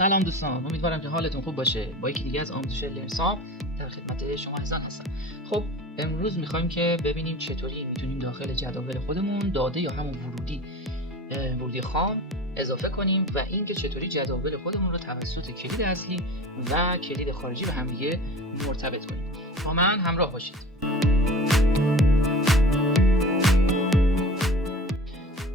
سلام دوستان، امیدوارم که حالتون خوب باشه. با یکی دیگه از آموزش لرنسام در خدمت شما عزیزان هستم. خب امروز میخوایم که ببینیم چطوری میتونیم داخل جداول خودمون داده یا همون ورودی خام اضافه کنیم و اینکه چطوری جداول خودمون رو توسط کلید اصلی و کلید خارجی به هم دیگه مرتبط کنیم. با من همراه باشید.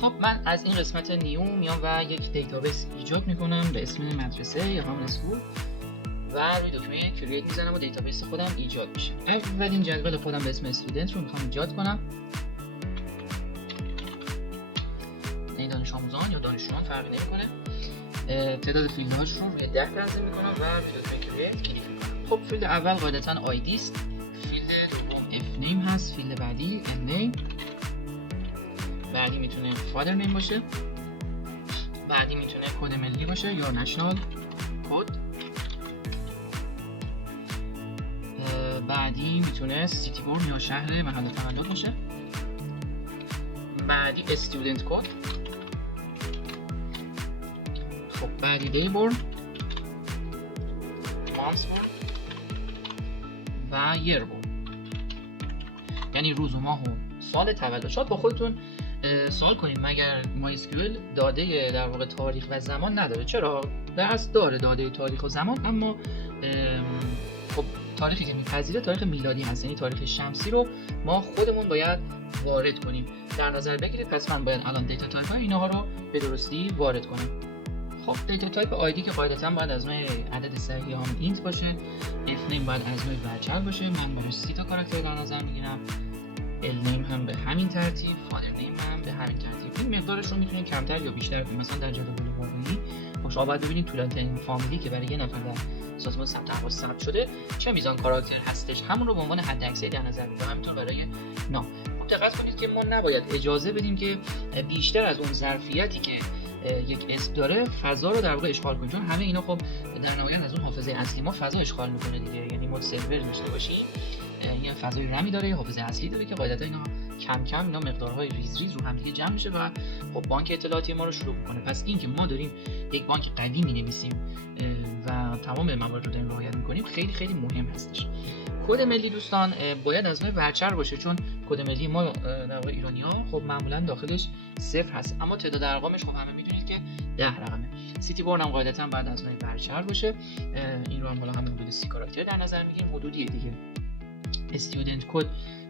خب من از این قسمت نیو میام و یک دیتابیس ایجاد میکنم به اسم مدرسه یا همون اسکول و روی دکمه کرییت میزنم و دیتابیس خودم ایجاد میشه. اولین جدول خودم به اسم استودنت رو میخوام ایجاد کنم. این دانش آموزان یا دانشجویان فرقی نمیکنه. تعداد فیلدهاش رو روی 10 تنظیم میکنم و روی دکمه کرییت کلیک میکنم. خب فیلد اول قاعدتا آیدی است، فیلد دوم اف نیم هست، فیلد بعدی ان نیم، بعدی میتونه فادر نیم باشه، بعدی میتونه کد ملی باشه یا نشنال کد، بعدی میتونه سیتی بورن یا شهر محل تولد باشه، بعدی استودنت کد، خب بعدی دی بورن، مانث بورن و یر بورن، یعنی روز و ماه و سال تولد. شاید با خودتون سوال کنید مگر MySQL داده در واقع تاریخ و زمان نداره؟ چرا؟ در اصل داره داده تاریخ و زمان، اما خب تاریخی که میپذیره تاریخ میلادی هست، یعنی تاریخ شمسی رو ما خودمون باید وارد کنیم در نظر بگیرید. پس من باید الان دیتا تایپ های اینها رو به درستی وارد کنم. خب دیتا تایپ آیدی که قاعدتا باید از نوع عدد صحیح هم اینت باشه، اف نیم باید از نوع ورچر باشه، من براش 30 تا کاراکتر در نظر میگیرم، ال نیم هم به همین ترتیب، فادر نیم هم به همین ترتیب. این مقدارش رو میتونید کمتر یا بیشتر کنید. مثلا در جدول واقعی شما باید ببینید طولانی‌ترین فامیلی که برای یه نفر در سازمان ثبت احوال ثبت شده چه میزان کاراکتر هستش، همون رو به عنوان حداکثری در نظر میگیرم. همینطور برای نام دقت کنید که ما نباید اجازه بدیم که بیشتر از اون ظرفیتی که یک اسم داره فضا رو در واقع اشغال کنه، چون همه اینا خب در نهایت از اون حافظه اصلی ما فضا اشغال میکنه دیگه. یعنی ما سرور داشته باشیم یه فضای رمی داره، حافظه اصلی داره که قاعدتا اینا کم کم اینا مقدارهای ریز ریز رو هم دیگه جمع میشه و خب بانک اطلاعاتی ما رو شروع کنه. پس این که ما داریم یک بانک قوی مینویسیم و تمام موارد رو داریم رعایت میکنیم خیلی خیلی مهم هستش. کد ملی دوستان باید از نوع ورچر باشه، چون کد ملی ما در واقع ایرانی‌ها خب معمولا داخلش 0 هست، اما تعداد ارقامش خب همه میدونید که 10 رقمه. سیتی بورن هم قاعدتا باید از نوع ورچر باشه، این رو هم بالا هم حدود 30 کاراکتر در نظر میگیریم، حدودیه دیگه. استودنت کد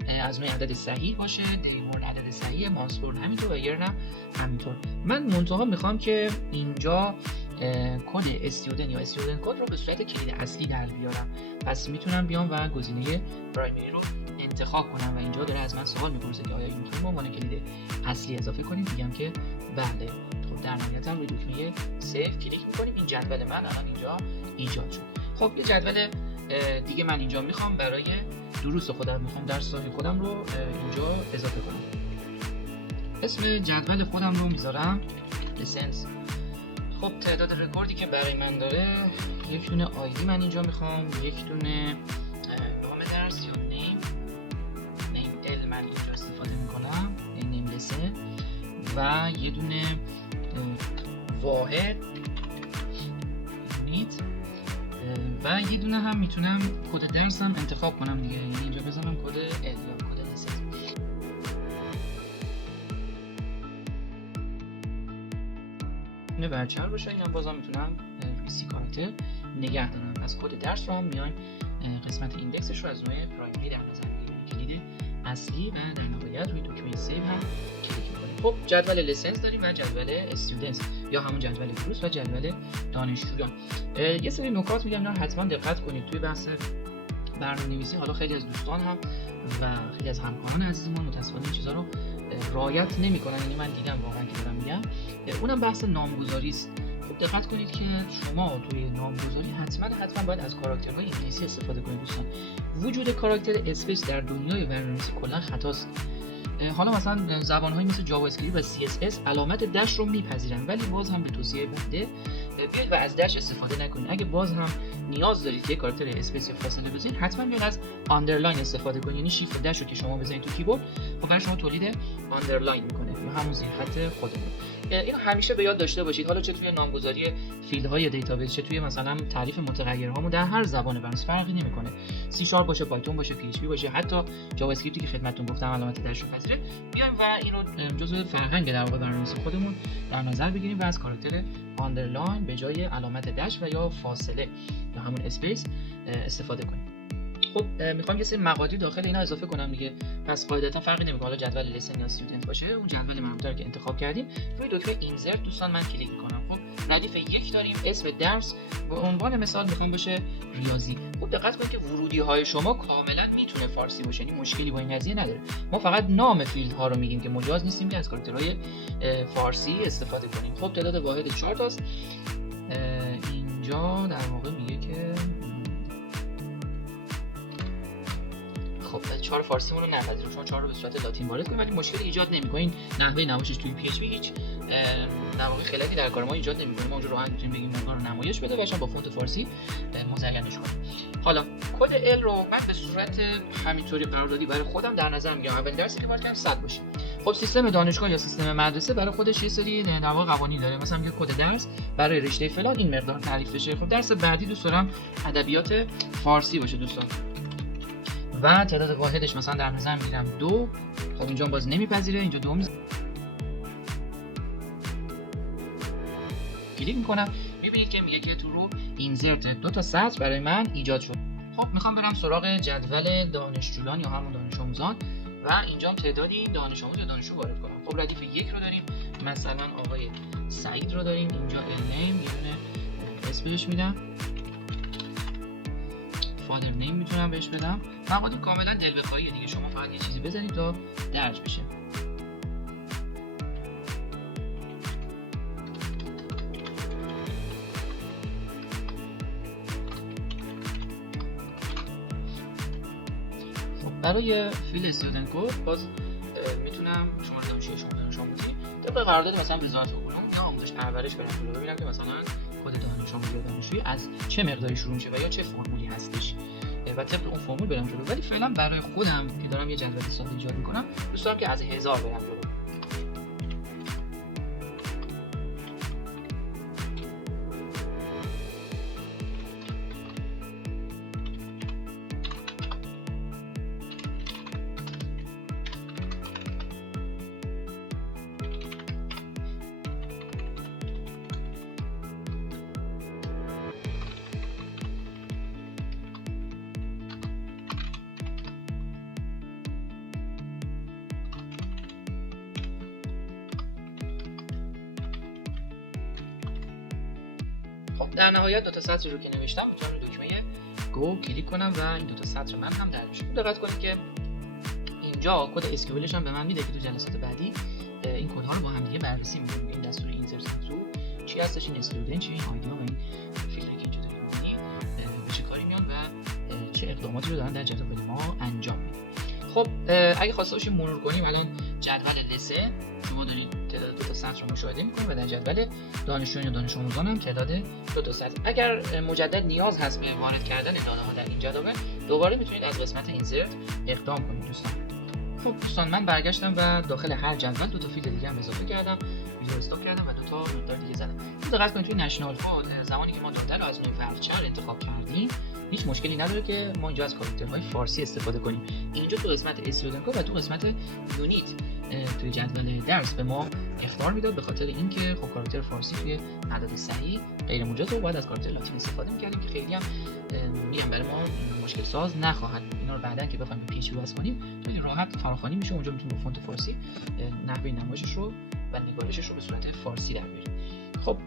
از نوع عدد صحیح باشه، دی بورن عدد صحیح، مانث بورن همینطور و یر هم همینطور. من منتها میخوام که اینجا کد استودنت یا استودنت کد رو به صورت کلید اصلی در بیارم. پس میتونم بیام و گزینه پرایمری رو انتخاب کنم و اینجا داره از من سوال میپرسه که آیا این میتونیم به عنوان کلید اصلی اضافه کنیم. میگم که بله. خب در نهایت هم روی دکمه سیو کلیک میکنیم. این جدول من الان اینجا ایجاد شد. خب یه جدول دیگه من اینجا میخوام برای دروس خودم، میخوام درس‌های خودم رو اینجا اضافه کنم. اسم جدول خودم رو میذارم لسنس. خب تعداد رکوردی که برای من داره، یک دونه آیدی من اینجا میخوام، یک دونه نام درس یا نیم ال من اینجا استفاده میکنم، نیم لسن، و یه دونه واحد یونیت، و یه دونه هم میتونم کد درس هم انتخاب کنم دیگه، یعنی اینجا بزنم کد ال یا کد لسن. اینه ورچر باشه، اینم بازم میتونم روی 30 کاراکتر نگه دارم. از کد درس رو هم میایم قسمت ایندکسش رو از نوع پرایمری در نظر میگیریم، کلید اصلی، و در نهایت روی دکمه سیو هم کلیک می‌کنیم. خب جدول لسنس داریم و جدول استودنتس یا همون جدول دروس و جدول دانشجویان. یه سری نکات میگم اینا حتما دقت کنید توی بحث برنامه‌نویسی. حالا خیلی از دوستان هم و خیلی از همکاران عزیزمون متأسفانه این چیزا رو رعایت نمی‌کنن، یعنی من دیدم واقعا که دارم میگم. اونم بحث نامگذاری است. خب دقت کنید که شما توی نامگذاری حتما باید از کاراکترهای انگلیسی استفاده کنید دوستان. وجود کاراکتر اسپیس در دنیای برنامه‌نویسی کلا خطاست. حالا مثلا زبان‌هایی مثل جاوا اسکریپت و سی اس اس علامت دش رو میپذیرن، ولی باز هم به توصیه بنده بیاید و از دش استفاده نکنید. اگه باز هم نیاز دارید که کاراکتر اسپیس فاصله بزنید، حتما بیاید از آندرلاین استفاده کنید، یعنی شیفت دش رو که شما بزنید تو کیبورد خب برای شما تولید آندرلاین میکنه. همون زیر خط خودمون. اینو همیشه به یاد داشته باشید، حالا چه توی نامگذاری فیلدهای دیتابیس، چه توی مثلا تعریف متغیرهامون در هر زبان برنامه‌نویسی فرقی نمیکنه. سی شارپ باشه، پایتون باشه، پی اچ پی باشه، حتی جاوا اسکریپتی که خدمتتون گفتم علامت داش رو پذیره، بیایم و اینو جزء فرهنگ در واقع برنامه‌نویسی خودمون در نظر بگیریم و از کاراکتر آندرلاین به جای علامت داش و یا فاصله یا همون اسپیس استفاده کنیم. خب میخوام یه سری مقادیر داخل اینا اضافه کنم دیگه، پس قاعدتا فرقی نمیکنه حالا جدول لسن یا استودنت باشه، اون جدول مربوطه که انتخاب کردیم روی دکمه اینسرت دوستان من کلیک میکنم. خب ردیف 1 داریم، اسم درس به عنوان مثال میخوام بشه ریاضی. خب دقت کنید که ورودی های شما کاملا میتونه فارسی باشه، یعنی مشکلی با این قضیه نداره. ما فقط نام فیلد ها رو میگیم که مجاز نیستیم از کاراکترهای فارسی استفاده کنیم. خب تعداد واحد 4 تاست. اینجا در واقع میگه که خب 4 فارسیمون رو نپذیریم، شما 4 رو به صورت لاتین وارد کنید ولی مشکلی ایجاد نمی‌کنه. این نحوه نمایشش توی پی اچ پی هیچ در واقع خلالی در کار ما ایجاد نمی‌کنه. ما اونجا راحت می‌تونیم بگیم اونها رو نمایش بده و با فونت فارسی مزینش کنیم. حالا کد ال رو من به صورت همینطوری قراردادی برای خودم در نظر میگیرم. اول درسی که باید کردم 100 باشه. خب سیستم دانشگاه یا سیستم مدرسه برای خودش یه سری در واقع قوانین داره. مثلا میگه کد درس برای رشته فلان این مقدار تعریف بشه. خب درس بعدی دوست دارم ادبیات فارسی باشه دوستان و تعداد واحدش مثلا در نظر میگیرم 2. خب اینجا باز نمیپذیره، اینجا 2 کلیک میکنم، میبینید که میگه که تو رو اینسرت 2 تا سطر برای من ایجاد شد. خب میخوام برم سراغ جدول دانشجویان یا همون دانش آموزان و اینجا تعدادی دانش آموز یا دانشجو وارد کنم. خب ردیف 1 رو داریم، مثلا آقای سعید رو داریم، اینجا النیم یه دونه اسم بهش میدم، فادر نیم میتونم بهش بدم. مقادیر کاملا دل بخواهیه دیگه، شما فقط یه چیزی بزنید تا درج بشه. خب برای فیل استودنت کد باز میتونم شماره دانشجوی شما دانش آموزی طبق قرارداد مثلا وزارت علوم یا آموزش پرورش برم جلو ببینم که مثلا کد دانش آموزی یا دانشجویی از چه مقداری شروع میشه و یا چه فرمولی هستش و طبق اون فرمول برم جلو. ولی فعلا برای خودم که دارم یه جدول ساده ایجاد میکنم دوست دارم که از 1000 برم جلو. خب در نهایت 2 تا سطر رو که نوشتم میتونم روی دکمه گو کلیک کنم و این 2 تا سطر من هم درج میشه. دقت کنید که اینجا کد اسکیولش هم به من میده که تو جلسات بعدی این کدها رو با هم دیگه بررسی می‌کنیم. این دستور اینسرت تو چی هستش، این استودنت چی، این آیدی و این فیلدی که اینجا داریم به چه کاری میاد و چه اقداماتی رو دارن در جدول ما انجام میدن. خب اگه خواسته باشیم مرور کنیم الان جدول لسه شما دارید تعداد 2 تا سطر رو مشاهده می‌کنید و در جدول دانشجویان یا دانش آموزان هم تعداد 2 تا سطر. اگر مجدد نیاز هست به وارد کردن داده‌ها در این جدول دوباره میتونید از قسمت اینسرت اقدام کنید دوستان. خب دوستان من برگشتم و داخل هر جدول 2 تا فیلد دیگه هم اضافه کردم، ویدیو استاپ کردم و 2 تا مقدار دیگه زدم. دقت کنید توی نشنال کد زمانی که ما داده رو از نوع ورچر انتخاب کردیم هیچ مشکلی نداره که ما اینجا از کاراکترهای فارسی استفاده کنیم. اینجا تو قسمت استودنت کد و تو قسمت یونیت توی جدول درس به ما اخطار میداد به خاطر اینکه خب کاراکتر فارسی توی عدد صحیح غیر مجاز و باید از کاراکتر لاتین استفاده می‌کردیم که خیلی هم میگم برای ما مشکل ساز نخواهد. اینا رو بعداً که بخوایم پیچ رو واسه کنیم خیلی راحت فراخوانی میشه. اونجا میتونیم با فونت فارسی نحوه نمایشش رو و نگارشش رو به صورت فارسی در بیاریم. خب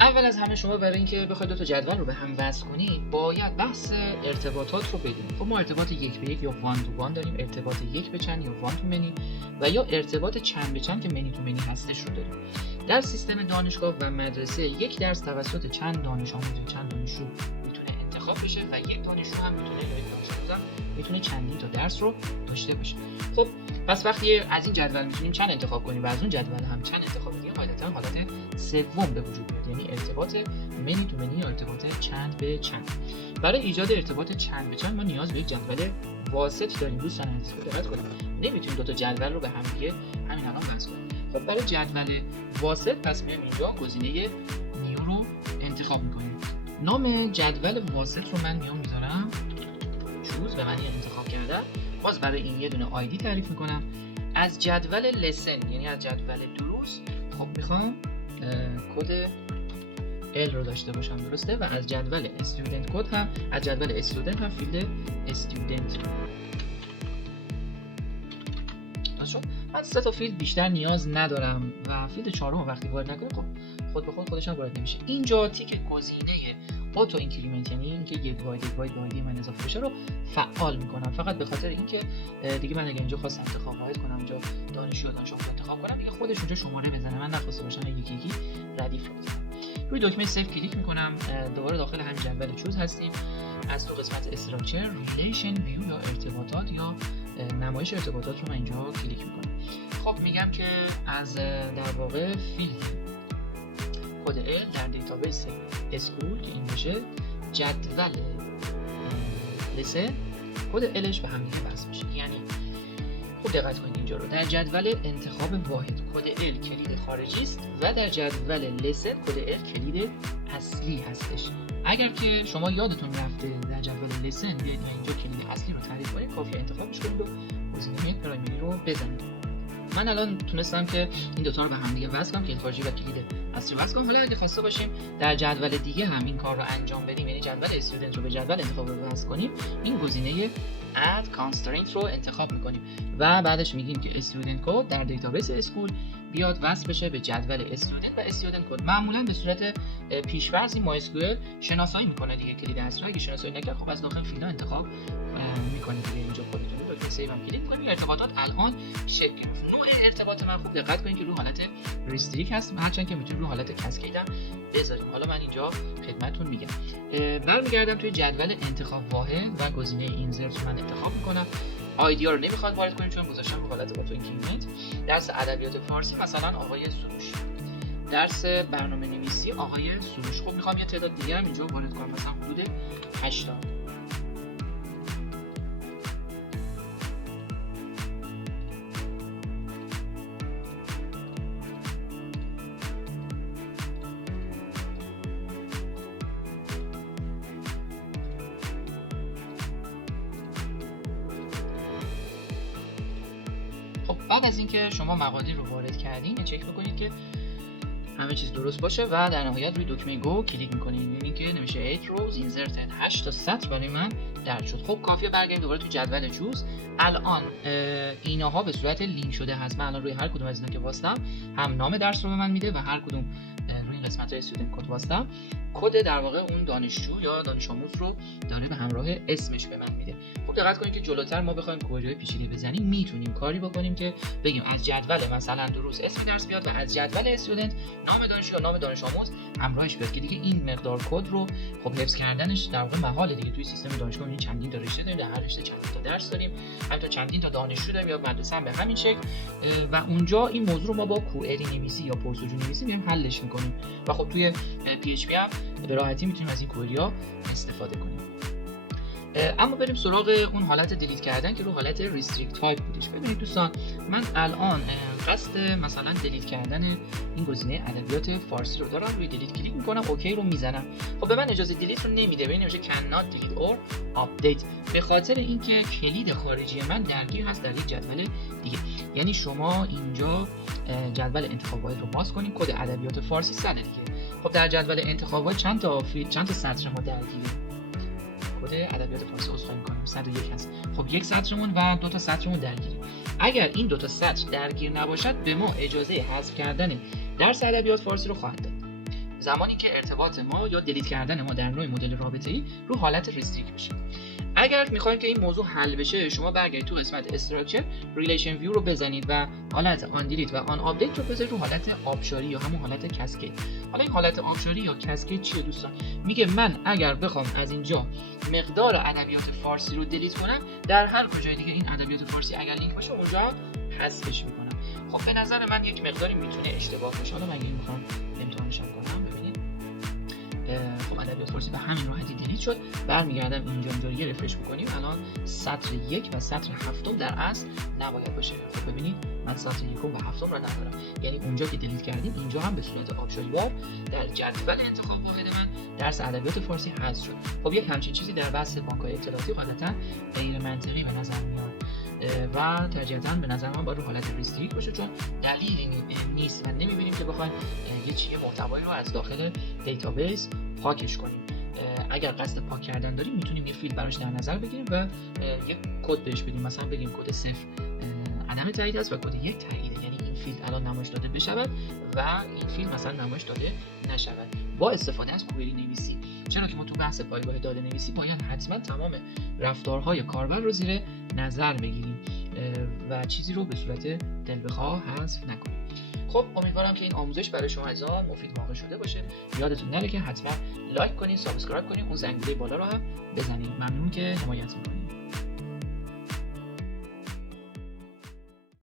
اول از همه شما برای اینکه بخواید 2 تا جدول رو به هم وصل کنید باید بحث ارتباطات رو بدونید. خب ما ارتباط 1 به 1 یا وان تو وان داریم، ارتباط 1 به چند یا وان تو منی و یا ارتباط چند به چند که منی تو منی هستش رو داریم. در سیستم دانشگاه و مدرسه یک درس توسط چند دانش آموز یا چند دانشجو میتونه انتخاب بشه و یک دانشجو هم میتونه یا یک دانش آموز هم میتونه چندین تا درس رو داشته باشه. خب پس وقتی از این جدول میتونیم چند انتخاب کنیم و از اون جدول هم چند انتخاب بدیم قاعدتا حالت سوم به وجود میاد، یعنی ارتباط منی تو منی یا ارتباط چند به چند. برای ایجاد ارتباط چند به چند ما نیاز به یک جدول واسط داریم دوستان عزیز. دقت کنید نمیتونیم 2 تا جدول رو به هم دیگه همین الان بحث کنیم. خب برای جدول واسط پس میایم اینجا گزینه نیو رو انتخاب میکنیم. نام جدول واسط رو من میام میذارم چوز، به من انتخاب کردم. باز برای این یه دونه آیدی تعریف میکنم. از جدول لسن یعنی از جدول دروس خب میخوام کد L رو داشته باشم، درسته؟ و از جدول استودنت کد هم از جدول استودنت هم فیلد استودنت. من 3 تا فیلد بیشتر نیاز ندارم و فیلد 4 وقتی وارد نکنیم خب خود به خود خودش هم وارد نمیشه. اینجا تیک گزینه اوتو اینکریمنت یعنی اینکه یک وایدی من اضافه بشه رو فعال میکنم، فقط به خاطر اینکه دیگه من اگه اینجا خواستم انتخاب واحد کنم، اینجا دانشجو انتخاب کنم، دیگه خودش اونجا شماره بزنه، من نخواسته باشم یکی ردیف رو بزنم. روی دکمه سیو کلیک میکنم. دوباره داخل همین جدول چوز هستیم. از تو قسمت استراکچر، ریلیشن ویو یا ارتباطات یا نمایش ارتباطات رو من اینجا کلیک میکنم. خب میگم که از در واقع فیلد کد L در دیتابیس اسکول که این باشه، جدول لسن کد Lش به هم دیگه وصل میشه. یعنی خوب دقت کنید اینجا رو، در جدول انتخاب واحد کد L کلید خارجی است و در جدول لسن کد L کلید اصلی هستش. اگر که شما یادتون رفته در جدول لسن بیاید اینجا کلید اصلی رو تعریف کنید، کافیه انتخابش کنید و گزینه پرایمری رو بزنید. من الان تونستم که این دوتا رو به هم دیگه وصل کنم، کلید خارجی و کلید اصلی وصل کنم. حالا اگه خواسته باشیم در جدول دیگه هم این کار رو انجام بدیم، یعنی جدول استودنت رو به جدول انتخاب رو وصل کنیم، این گزینه add constraint رو انتخاب میکنیم و بعدش میگیم که استودنت کد در دیتابیس اسکول بیاد وصل بشه به جدول استودنت و استودنت کد. معمولا به صورت پیش‌فرض مای اسکیول شناسایی میکنه دیگه کلید اصلی، اگه شناسایی نکرد خب از داخل فیلدها انتخاب میکنه دیگه. اینجا خودتون دکمه سیو هم کلیک کنید. ارتباطات الان شکل گرفت. نوع ارتباط من خوب دقت کنید که رو حالت ریستریک هست، هرچند که میتونید رو حالت کاسکید هم بذاریم. حالا من اینجا خدمتتون میگم. برمیگردم توی جدول انتخاب واحد و گزینه اینسرت رو من انتخاب میکنم. آیدیا رو نمیخواد وارد کنیم چون گذاشتم رو حالت اوتو اینکریمنت. درس ادبیات فارسی مثلا آقای سروش، درس برنامه نویسی آقای سروش. خب میخوام یه تعداد دیگه هم اینجا وارد کنم، مثلا حدود 8 تا. خب بعد از اینکه شما مقادیر رو وارد کردین چک بکنید که همه چیز درست باشه و در نهایت روی دکمه گو کلیک میکنید. میبینید که نمیشه 8 rows inserted، 8 تا سطر برای من درج شد. خب کافیه برگردیم دوباره تو جدول چوز. الان اینها به صورت لینک شده هست. من الان روی هر کدوم از اینا که واسطم هم نام درس رو به من میده و هر کدوم روی این قسمت های استودنت کد واسطم کد در واقع اون دانشجو یا دانش آموز رو داره به همراه اسمش به من میده. خب دقت کنید که جلوتر ما بخوایم کوئری پیچیده بزنیم میتونیم کاری بکنیم که بگیم از جدول مثلا دروس اسم درس بیاد و از جدول استودنت نام دانشجو یا نام دانش آموز همراهش بیاد که دیگه این مقدار کد رو خب حفظ کردنش در واقع محاله دیگه. توی سیستم دانشگاه این چندین تا رشته داریم، در هر رشته چندین تا درس داریم، همینطور چندین تا دانشجو داریم یا مدرسه هم به همین شکل و اونجا این موضوع رو ما با کوئری نویسی یا پرسجو نویسی میایم حلش میکنیم و خب توی پی اچ پی هم به راحتی میتونیم از این کوئری‌ها استفاده کنیم. اما بریم سراغ اون حالت دیلیت کردن که رو حالت ریستریکت تایپ بودش. ببینید دوستان من الان قصد مثلا دیلیت کردن این گزینه ادبیات فارسی رو دارم، روی دیلیت کلیک میکنم، اوکی رو میزنم. خب به من اجازه دیلیت رو نمیده، ببین نمیشه cannot delete or update به خاطر اینکه کلید خارجی من درگیر هست در یک جدول دیگه. یعنی شما اینجا جدول انتخاب واحد رو باز کنید، کد ادبیات فارسی 100 دیگه. خب در جدول انتخاب واحد چند تا سطر ما درگیره؟ کد ادبیات فارسی عذرخواهی می‌کنم 101 هست. خب یک سطرمون و دو تا سطرمون درگیره. اگر این دو تا سطر درگیر نباشد به ما اجازه حذف کردن درس ادبیات فارسی رو خواهد داد. زمانی که ارتباط ما یا دیلیت کردن ما در نوع مدل رابطه‌ای رو حالت ریستریکت بشه. اگر می‌خواید که این موضوع حل بشه شما برگردید تو قسمت استراکچر ریلیشن ویو رو بزنید و حالت آن دیلیت و آن آپدیت رو بذارید رو حالت آبشاری یا همون حالت کاسکید. حالا این حالت آبشاری یا کاسکید چیه دوستان؟ میگه من اگر بخوام از اینجا مقدار ادبیات فارسی رو دیلیت کنم در هر کجای دیگه این ادبیات فارسی اگر لینک باشه اونجا حذفش میکنم. خب به نظر من یک مقداری میتونه اشتباه باشه. حالا من اگه میخوام امتحانش کنم ببینید خب ادبیات فارسی به همین راحتی دیلیت شد. برمیگردم اینجا یه رفرش بکنیم. الان سطر 1 و سطر 7 در اصل نباید باشه. خب ببینید من سانت یکم و هفتم رو ندارم. یعنی اونجا که دیلیت کردیم اینجا هم به صورت آبشاری‌وار در جدول انتخاب واحد من درس ادبیات فارسی حذف شد. خب یک همچین چیزی در بحث بانک‌های اطلاعاتی غالبا غیر منطقی به نظر میاد و طبیعتاً به نظر من باید رو حالت ریستریکت باشه، چون دلیلی نیست و نمی‌بینیم که بخوایم یه چیه محتوایی رو از داخل دیتابیس پاکش کنیم. اگر قصد پاک کردن داریم میتونیم یه فیلد براش در نظر بگیریم و یک کد بهش بدیم، مثلا بگیم کد 0 عدم تایید است و کد 1 تایید، یعنی این فیلد الان نمایش داده بشود و این فیلد مثلا نمایش داده نشود با استفاده از کوئری نویسی. چرا که ما تو بحث پایگاه داده نویسی باید حتما تمام رفتارهای کاربر رو زیر نظر بگیریم و چیزی رو به صورت دل بخواه حذف نکنیم. خب امیدوارم که این آموزش برای شما عزیزان مفید واقع شده باشه. یادتون نره که حتما لایک کنید، سابسکرایب کنید، اون زنگوله بالا رو هم بزنید. ممنون که حمایت می‌کنید.